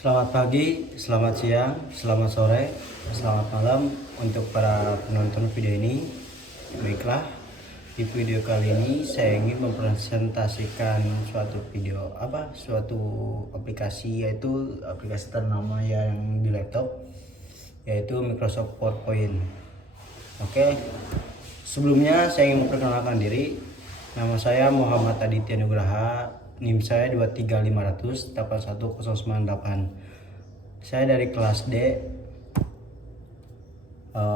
Selamat pagi, selamat siang, selamat sore, selamat malam untuk para penonton video ini. Baiklah, di video kali ini saya ingin mempresentasikan suatu aplikasi, yaitu aplikasi ternama yang di laptop, yaitu Microsoft PowerPoint. Oke, sebelumnya saya ingin memperkenalkan diri. Nama saya Muhammad Aditya Nugraha, NIM saya 23500 81098. Saya dari kelas D.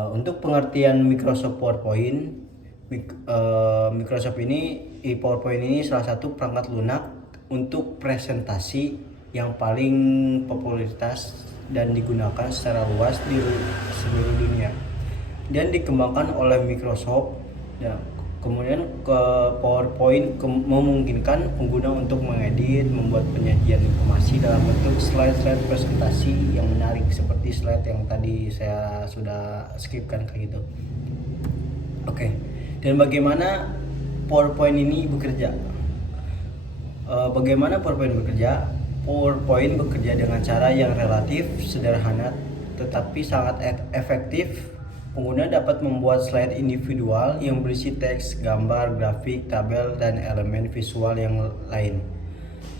Untuk pengertian Microsoft PowerPoint, PowerPoint ini salah satu perangkat lunak untuk presentasi yang paling popularitas dan digunakan secara luas di seluruh dunia dan dikembangkan oleh Microsoft. Dan kemudian PowerPoint memungkinkan pengguna untuk mengedit, membuat penyajian informasi dalam bentuk slide-slide presentasi yang menarik seperti slide yang tadi saya sudah skipkan kayak gitu. Oke. Dan bagaimana PowerPoint ini bekerja? Bagaimana PowerPoint bekerja? PowerPoint bekerja dengan cara yang relatif sederhana tetapi sangat efektif. Pengguna dapat membuat slide individual yang berisi teks, gambar, grafik, tabel, dan elemen visual yang lain.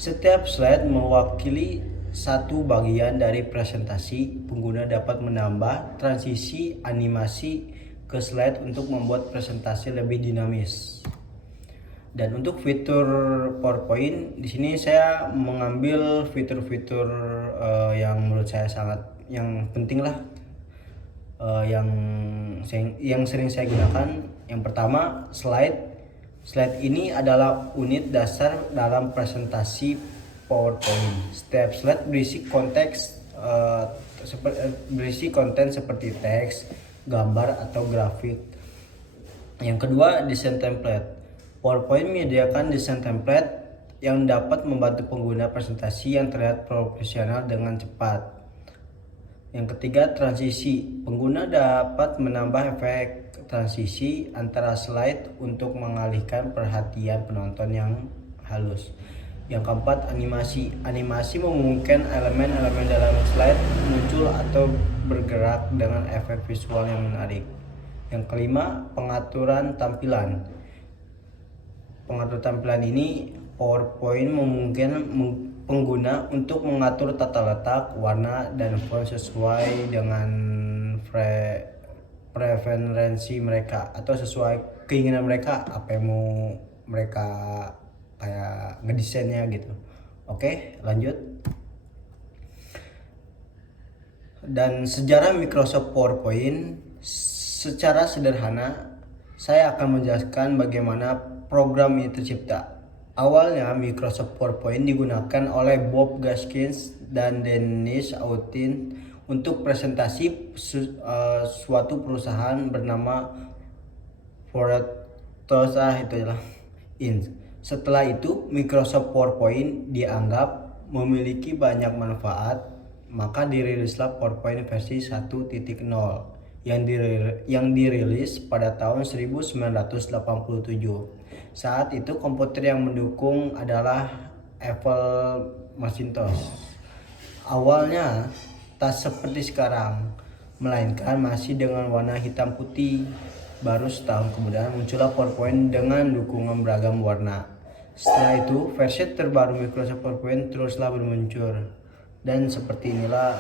Setiap slide mewakili satu bagian dari presentasi. Pengguna dapat menambah transisi animasi ke slide untuk membuat presentasi lebih dinamis. Dan untuk fitur PowerPoint, di sini saya mengambil fitur-fitur yang menurut saya yang penting lah, yang sering saya gunakan. Yang pertama, slide ini adalah unit dasar dalam presentasi PowerPoint. Setiap slide berisi konten seperti teks, gambar, atau grafik. Yang kedua, desain template. PowerPoint menyediakan desain template yang dapat membantu pengguna presentasi yang terlihat profesional dengan cepat. Yang ketiga, transisi. Pengguna dapat menambah efek transisi antara slide untuk mengalihkan perhatian penonton yang halus. Yang keempat, animasi. Animasi memungkinkan elemen-elemen dalam slide muncul atau bergerak dengan efek visual yang menarik. Yang kelima, pengaturan tampilan. Pengatur tampilan ini, PowerPoint memungkinkan pengguna untuk mengatur tata letak, warna, dan font sesuai dengan preferensi mereka atau sesuai keinginan mereka, apa yang mau mereka kayak ngedesainnya gitu. Oke, lanjut. Dan sejarah Microsoft PowerPoint secara sederhana, saya akan menjelaskan bagaimana program ini tercipta. Awalnya Microsoft PowerPoint digunakan oleh Bob Gaskins dan Dennis Autin untuk presentasi suatu perusahaan bernama Fortosa Inc. Setelah itu, Microsoft PowerPoint dianggap memiliki banyak manfaat, maka dirilislah PowerPoint versi 1.0 yang dirilis pada tahun 1987. Saat itu komputer yang mendukung adalah Apple Macintosh. Awalnya tak seperti sekarang, melainkan masih dengan warna hitam putih. Baru setahun kemudian muncullah PowerPoint dengan dukungan beragam warna. Setelah itu, versi terbaru Microsoft PowerPoint teruslah bermuncul. Dan seperti inilah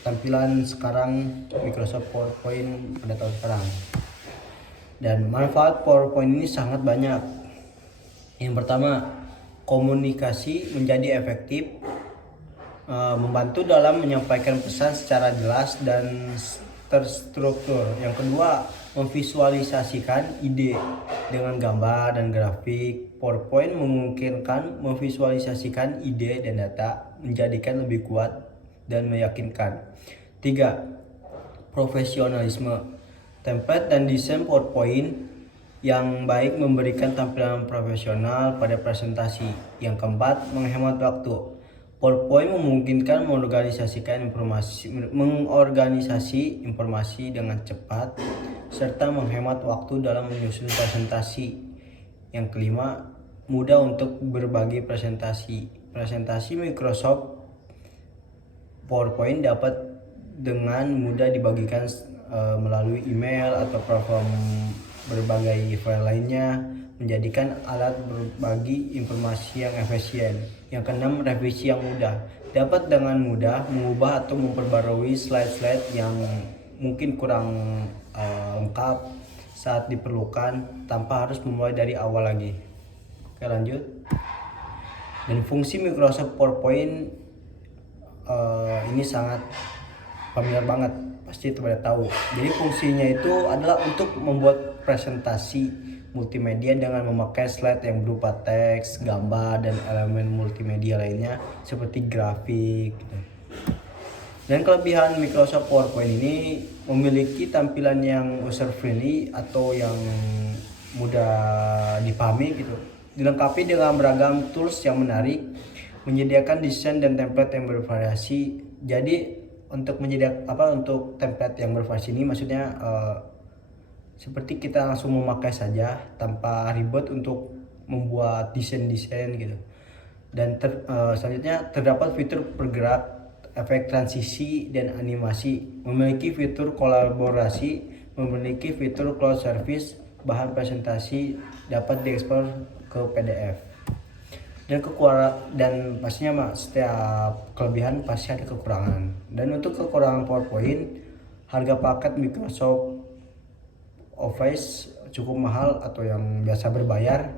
tampilan sekarang Microsoft PowerPoint pada tahun sekarang. Dan manfaat PowerPoint ini sangat banyak. Yang pertama, komunikasi menjadi efektif, membantu dalam menyampaikan pesan secara jelas dan terstruktur. Yang kedua, memvisualisasikan ide dengan gambar dan grafik. PowerPoint memungkinkan memvisualisasikan ide dan data, menjadikan lebih kuat dan meyakinkan. Tiga, profesionalisme. Template dan desain PowerPoint yang baik memberikan tampilan profesional pada presentasi. Yang keempat, menghemat waktu. PowerPoint memungkinkan mengorganisasi informasi dengan cepat serta menghemat waktu dalam menyusun presentasi. Yang kelima, mudah untuk berbagi presentasi. Presentasi Microsoft PowerPoint dapat dengan mudah dibagikan melalui email atau platform berbagai file lainnya, menjadikan alat berbagi informasi yang efisien. Yang keenam, revisi yang mudah. Dapat dengan mudah mengubah atau memperbarui slide-slide yang mungkin kurang lengkap saat diperlukan tanpa harus memulai dari awal lagi. Oke, lanjut. Dan fungsi Microsoft PowerPoint ini sangat familiar banget, pasti pada tahu. Jadi fungsinya itu adalah untuk membuat presentasi multimedia dengan memakai slide yang berupa teks, gambar, dan elemen multimedia lainnya seperti grafik gitu. Dan kelebihan Microsoft PowerPoint ini memiliki tampilan yang user friendly atau yang mudah dipahami gitu. Dilengkapi dengan beragam tools yang menarik, menyediakan desain dan template yang bervariasi. Jadi untuk untuk template yang bervariasi ini maksudnya seperti kita langsung memakai saja tanpa ribet untuk membuat desain gitu. Dan selanjutnya terdapat fitur bergerak, efek transisi, dan animasi, memiliki fitur kolaborasi, memiliki fitur cloud service, bahan presentasi dapat diekspor ke PDF. Dan pastinya setiap kelebihan pasti ada kekurangan. Dan untuk kekurangan PowerPoint, harga paket Microsoft Office cukup mahal atau yang biasa berbayar,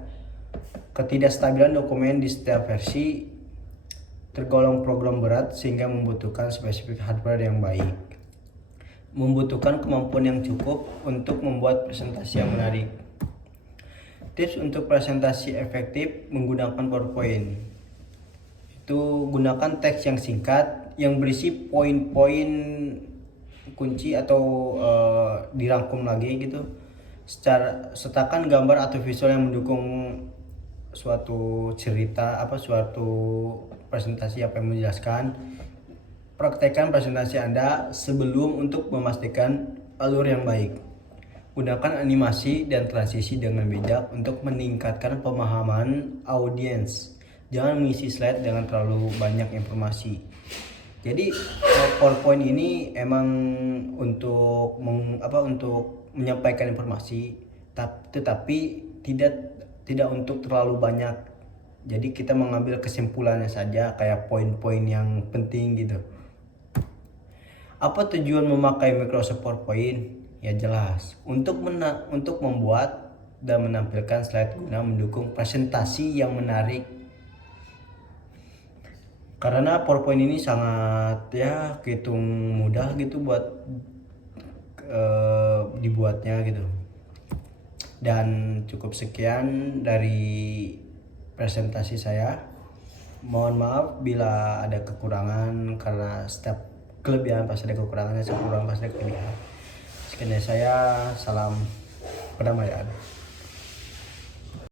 ketidakstabilan dokumen di setiap versi, tergolong program berat sehingga membutuhkan spesifik hardware yang baik, membutuhkan kemampuan yang cukup untuk membuat presentasi yang menarik. Tips untuk presentasi efektif menggunakan PowerPoint itu gunakan teks yang singkat yang berisi poin-poin kunci atau dirangkum lagi gitu. Sertakan gambar atau visual yang mendukung suatu cerita suatu presentasi apa yang menjelaskan. Praktekkan presentasi Anda sebelum untuk memastikan alur yang baik. Gunakan animasi dan transisi dengan bijak untuk meningkatkan pemahaman audiens. Jangan mengisi slide dengan terlalu banyak informasi. Jadi PowerPoint ini emang untuk untuk menyampaikan informasi, tetapi tidak untuk terlalu banyak. Jadi kita mengambil kesimpulannya saja kayak poin-poin yang penting gitu. Apa tujuan memakai Microsoft PowerPoint? Ya jelas, untuk membuat dan menampilkan slide guna mendukung presentasi yang menarik. Karena PowerPoint ini sangat hitung mudah gitu buat dibuatnya gitu. Dan cukup sekian dari presentasi saya. Mohon maaf bila ada kekurangan, karena setiap kelebihan pasti ada kekurangannya, setiap kekurangan pasti ada kelebihan. Sekian dari saya, salam perdamaian.